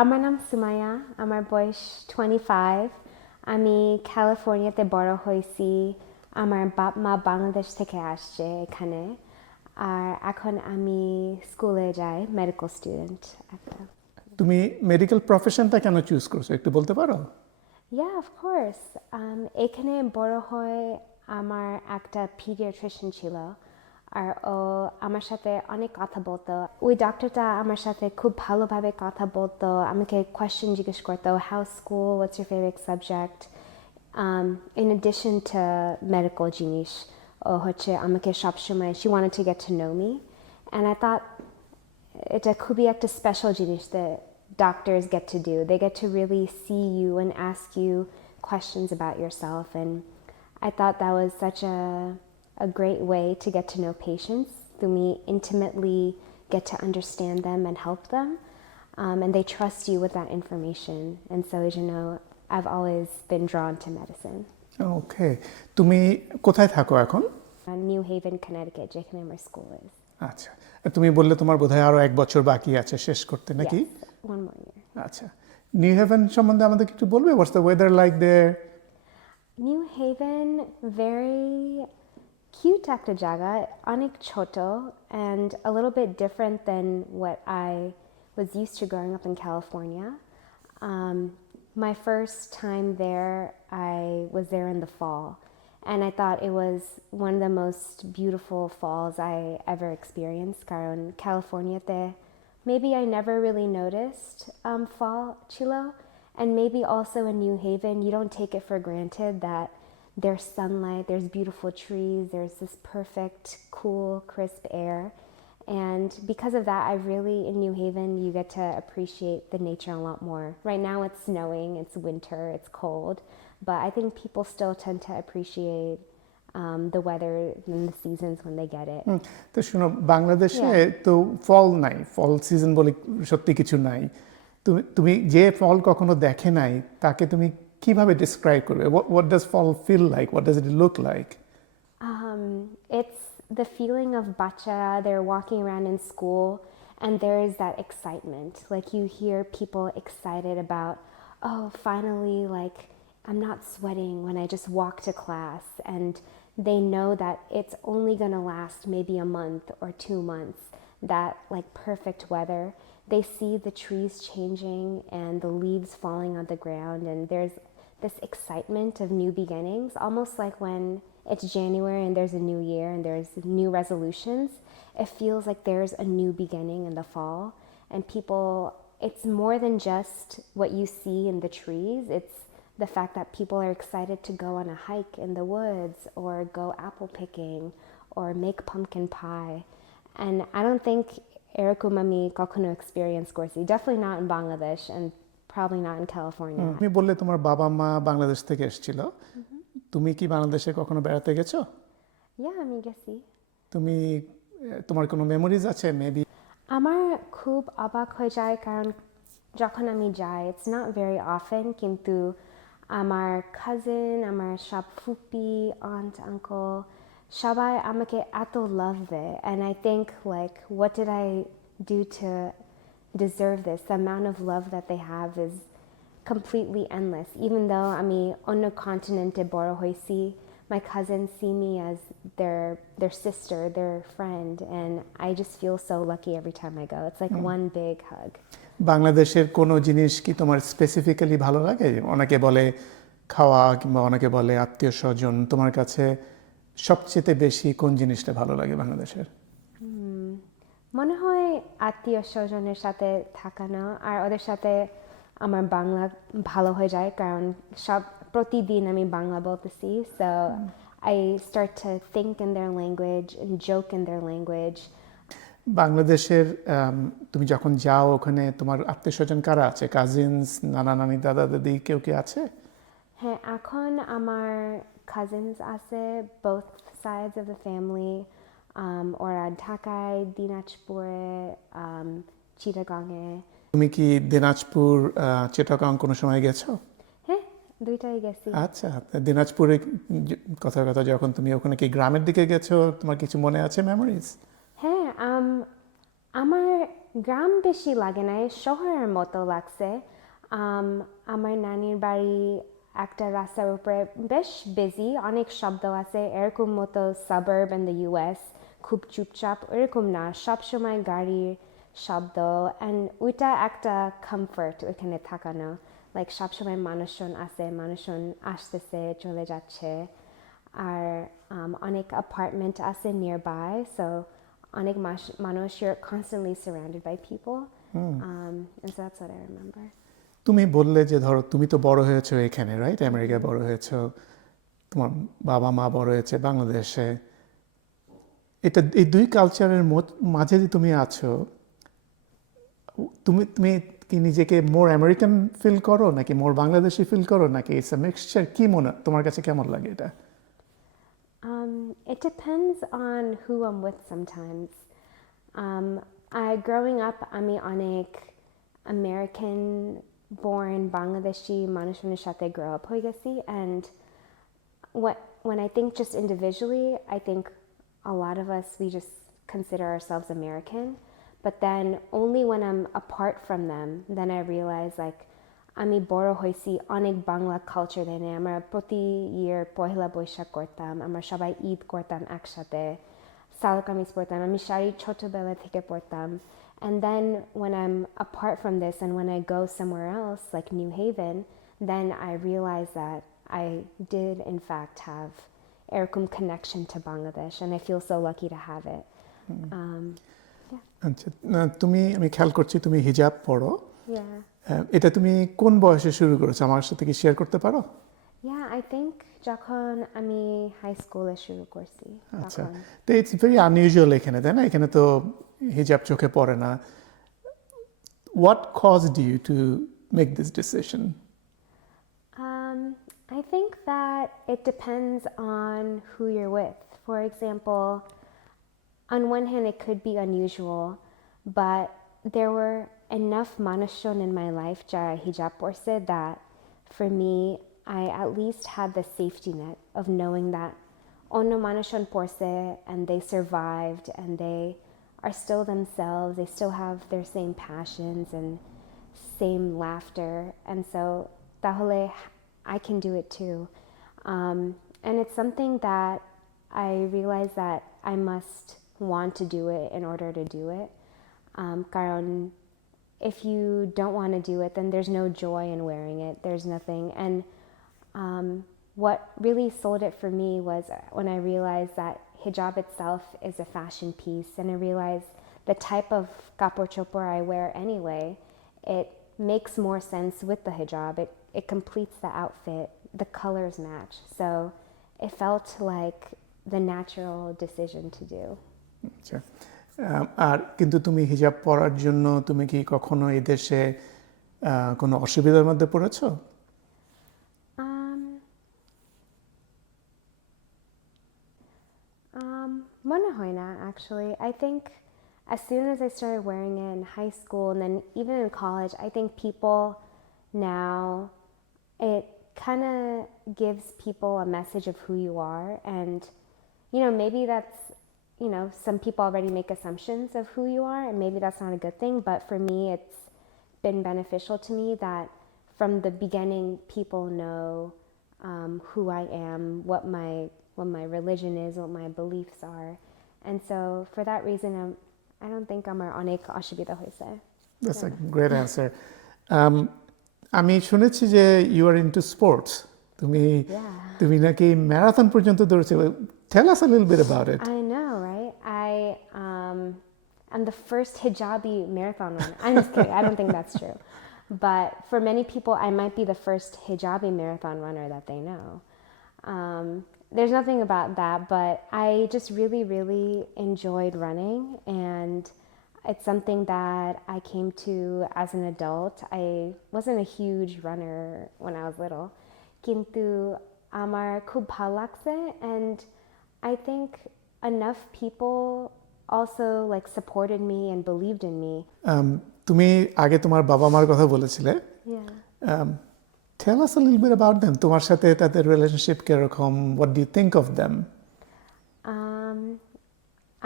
আমার নাম সুমাইয়া, আমার বয়স 25। আমি ক্যালিফোর্নিয়াতে বড় হয়েছি। আমার বাপ মা বাংলাদেশ থেকে আসছে এখানে। আর এখন আমি স্কুলে যাই, মেডিকেল স্টুডেন্ট একটা। তুমি মেডিকেল প্রফেশনটা কেন চুজ করছো একটু বলতে পারো? Yeah, of course. এখানে বড় হয়ে আমার একটা পিডিয়াট্রিশিয়ান ছিল। আর ও আমার সাথে অনেক কথা বলতো। ওই ডাক্তারটা আমার সাথে খুব ভালোভাবে কথা বলতো, আমাকে কোয়েশ্চেন জিজ্ঞেস করতো, how school, what's your favourite subject. In addition to medical জিনিস, ও হচ্ছে আমাকে সবসময়, she wanted to get to know me. And I thought এটা খুবই একটা স্পেশাল জিনিস that doctors get to do. They get to really see you and ask you questions about yourself. And I thought that was such a great way to get to know patients. তুমি intimately get to understand them and help them. And they trust you with that information. And so, as you know, I've always been drawn to medicine. ওকে, তুমি কোথায় থাকো এখন? New Haven, Connecticut, যেখানে আমার school is. আচ্ছা, তুমি বললে তোমার বোধহয় আরো 1 বছর বাকি আছে শেষ করতে, নাকি? Yes, 1 more year. আচ্ছা, নিউ হেভেন সম্বন্ধে আমাদের একটু বলবে? What's the weather like there? New Haven, very cute একটা জায়গা, অনেক ছোট, and a little bit different than what I was used to growing up in California. My first time there, I was there in the fall, and I thought it was one of the most beautiful falls I ever experienced. কারণ California, maybe I never really noticed fall chilo, and maybe also in New Haven, you don't take it for granted that there's sunlight, there's beautiful trees, there's this perfect, cool, crisp air. And because of that, I really, in New Haven, you get to appreciate the nature a lot more. Right now it's snowing, it's winter, it's cold, but I think people still tend to appreciate the weather and the seasons when they get it. তো শোনো, বাংলাদেশে তো ফল নাই, ফল সিজন বলে সত্যি কিছু নাই। তুমি তুমি যে ফল কখনো দেখে নাই তাকে তুমি কিভাবে ডিসক্রাইব করবে? What does fall feel like? What does it look like? It's the feeling of bacha, they're walking around in school and there is that excitement. Like you hear people excited about, oh, finally, like I'm not sweating when I just walk to class, and they know that it's only gonna last maybe a month or 2 months, that like perfect weather. They see the trees changing and the leaves falling on the ground, and there's this excitement of new beginnings, almost like when it's January and there's a new year and there's new resolutions. It feels like there's a new beginning in the fall, and people, it's more than just what you see in the trees. It's the fact that people are excited to go on a hike in the woods or go apple picking or make pumpkin pie. And I don't think এরকম আমি কখনো experience করছি. Definitely not in Bangladesh and probably not in California. তুমি বললে তোমার বাবা মা বাংলাদেশ থেকে এসেছিল। তুমি কি বাংলাদেশে কখনো বেড়াতে গেছো? Yeah, আমি গেছি। তুমি তোমার কোনো মেমোরিজ আছে মেবি? আমার খুব অবাক হয়ে যায় কারণ যখন আমি যাই, it's not very often, কিন্তু আমার কাজিন, আমার সব ফুপি, aunt, uncle, সবাই আমাকে এত লাভ দেয়, and I think like what did I do to deserve this? The amount of love that they have is completely endless. Even though আমি অন্য কন্টিনেন্টে বড় হয়েছি, my cousins see me as their sister, their friend, and I just feel so lucky every time I go. It's like one big hug. বাংলাদেশের কোনো জিনিস কি তোমার স্পেসিফিক্যালি ভালো লাগে? অনেকে বলে খাওয়া, কিংবা অনেকে বলে আত্মীয় স্বজন। তোমার কাছে সবচেয়ে বেশি কোন জিনিসটা ভালো লাগে বাংলাদেশের? মনে হয় আত্মীয় স্বজনের সাথে থাকানো, আর ওদের সাথে আমার বাংলা ভালো হয়ে যায় কারণ সব প্রতিদিন আমি বাংলা বলতেছি, so I start to think in their language and joke in their language. বাংলাদেশের তুমি যখন যাও ওখানে তোমার আত্মীয় স্বজন কারা আছে? কাজিনস, নানা নানি, দাদা দাদি কেউ কি আছে? হ্যাঁ, এখন আমার কাজিনস আছে, both sides of the family. ওরা ঢাকায়, দিনাজপুরে, চিটাগাংয়ে। তুমি কি দিনাজপুর, চিটাগাং কোনো সময় গেছো? হ্যাঁ, দুইটাই গেছি। আচ্ছা, দিনাজপুরে কথার কথা, যখন তুমি ওখানে কি গ্রামের দিকে গেছো, তোমার কিছু মনে আছে মেমোরিজ? হ্যাঁ, আমার গ্রাম বেশি লাগে নাই, শহরের মতো লাগছে। আমার নানির বাড়ি একটা রাস্তার উপরে বেশ বিজি, অনেক শব্দ আছে, এরকম মতো সাবার্ব ইন দ্য ইউএস, খুব চুপচাপ এরকম না, সবসময় গাড়ির শব্দ, অ্যান্ড ওইটা একটা কমফর্ট ওইখানে থাকানো, লাইক সবসময় মানুষজন আছে, মানুষজন আসতেছে চলে যাচ্ছে, আর অনেক অ্যাপার্টমেন্ট আছে নিয়ারবাই, সো অনেক মানুষ, you're constantly surrounded by people, and so that's what I remember. তুমি বললে যে ধরো তুমি তো বড় হয়েছো এখানে, রাইট? আমেরিকায় বড় হয়েছো, তোমার বাবা মা বড় হয়েছে বাংলাদেশে। এটা এই দুই কালচারের মাঝে যে তুমি আছো, তুমি তুমি কি নিজেকে মোর আমেরিকান ফিল করো নাকি মোর বাংলাদেশি ফিল করো নাকি ইটস আ মিক্সচার? কি মনে তোমার কাছে কেমন লাগে এটা? It depends on who I'm with sometimes. Growing up, আমি অনেক American born Bangladeshi মানুষজনের সাথে grow up হয়ে গেছি, and when I think just individually, I think a lot of us, we just consider ourselves American, but then only when I'm apart from them, then I realize like আমি বড় হয়েছি অনেক বাংলা কালচার দেনে, আমরা প্রতি ইয়ার পহেলা বৈশাখ করতাম, আমরা সবাই ঈদ করতাম একসাথে, সাল কামিজ পরতাম, আমি শাড়ি ছোটবেলা থেকে পরতাম, and then when I'm apart from this and when I go somewhere else like New Haven, then I realize that I did in fact have এরকম connection to Bangladesh, and I feel so lucky to have it. আচ্ছা, আমি খেয়াল করছি তুমি হিজাব পরো। Yeah. এটা তুমি কোন বয়সে শুরু করেছো, আমার সাথে কি শেয়ার করতে পারো? Yeah, I think যখন আমি হাই স্কুলে শুরু করছি আচ্ছা, তখন। তো ইটস ভেরি আনইউজুয়াল এখানে, তাই না? এখানে তো হিজাব চোখে পড়ে না। What caused you to make this decision? I think that it depends on who you're with. For example, on one hand it could be unusual, but there were enough manushon in my life jara hijab porse that for me I at least had the safety net of knowing that onno manushon porse and they survived and they are still themselves, they still have their same passions and same laughter, and so tahole I can do it too. And it's something that I realize that I must want to do it in order to do it. Karon, if you don't want to do it, then there's no joy in wearing it. There's nothing. And what really sold it for me was when I realized that hijab itself is a fashion piece, and I realized the type of kapor chopor I wear anyway, it makes more sense with the hijab. It completes the outfit. The colors match. So it felt like the natural decision to do. আচ্ছা, আর কিন্তু তুমি হিজাব পরার জন্য তুমি কি কখনো এই দেশে কোনো অসুবিধার মধ্যে পড়েছো? মনে হয় না, actually. I think as soon as I started wearing it in high school and then even in college, I think people now, it kind of gives people a message of who you are, and maybe that's, some people already make assumptions of who you are, and maybe that's not a good thing, but for me it's been beneficial to me that from the beginning people know who I am, what my religion is, what my beliefs are, and so for that reason I don't think আমার অনেক অসুবিধা হয়েছে. That's a great answer. আমি শুনেছি যে ইউ আর into sports, তুমি নাকি ম্যারাথন পর্যন্ত দৌড়েছো। Tell us a little bit about it. I know, right? I'm the first hijabi marathon runner. I'm just kidding. I don't think that's true. But for many people, I might be the first hijabi marathon runner that they know. There's nothing about that, but I just really, really enjoyed running, and it's something that I came to as an adult. I wasn't a huge runner when I was little. Kintu amar khub bhalo lagse, and I think enough people also like supported me and believed in me. তুমি আগে তোমার বাবা মার কথা বলেছিলে। Yeah. Tell us a little bit about them. তোমার সাথে তাদের রিলেশনশিপ কিরকম? What do you think of them?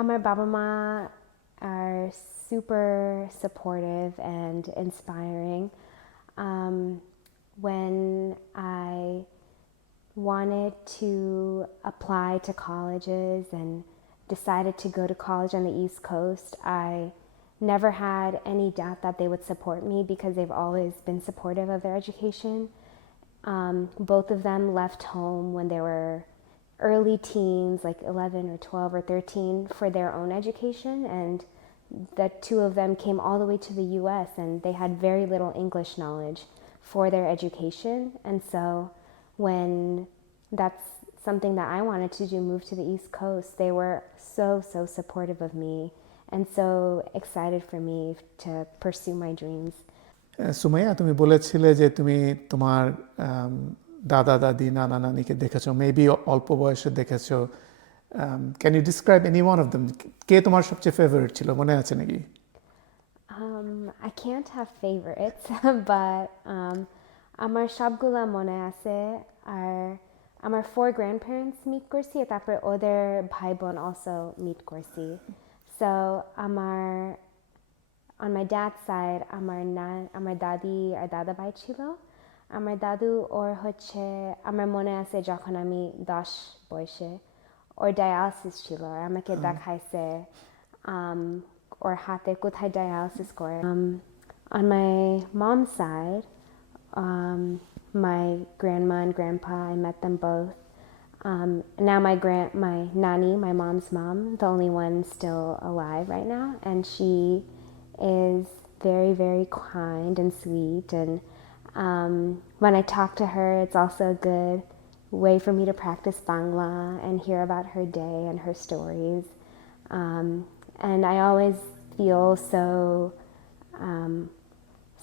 আমার বাবা মা are super supportive and inspiring. When I wanted to apply to colleges and decided to go to college on the East Coast, I never had any doubt that they would support me because they've always been supportive of their education. Both of them left home when they were early teens, like 11 or 12 or 13, for their own education, and the two of them came all the way to the US and they had very little English knowledge for their education. And so when that's something that I wanted to do, move to the East Coast, they were so supportive of me and so excited for me to pursue my dreams. Sumaiya, তুমি বলেছিলে যে তুমি তোমার দাদা দাদি নানা নানিকে দেখেছো, মেবি অল্প বয়সে দেখেছো। Can you describe any one of them? কে তোমার সবচেয়ে ফেভারিট ছিল, মনে আছে নাকি? I can't have favorites, but আমার সবগুলা মনে আছে। আর আমার 4 grandparents meet করছি, তারপর ওদের ভাই বোন also meet করছি। So on my dad's side, আমার দাদি আর দাদা ভাই ছিল। আমার দাদু ওর হচ্ছে আমার মনে আছে যখন আমি 10 বয়সে ওর ডায়ালিসিস ছিল আর আমাকে দেখাইছে ওর হাতে কোথায় ডায়ালিসিস করে। On my mom's side, my grandma and grandpa, I met them both. Now my nanny, my mom's mom, the only one still alive right now, and she is very kind and sweet, and when I talk to her, it's also a good way for me to practice Bangla and hear about her day and her stories. And I always feel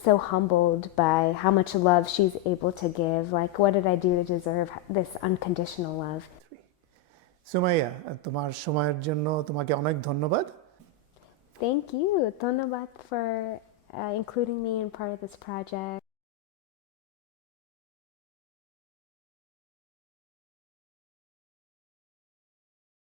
so humbled by how much love she's able to give. Like, what did I do to deserve this unconditional love? Sumaiya, তোমার সময়ের জন্য তোমাকে অনেক ধন্যবাদ। Thank you. Dhonobad for including me in part of this project.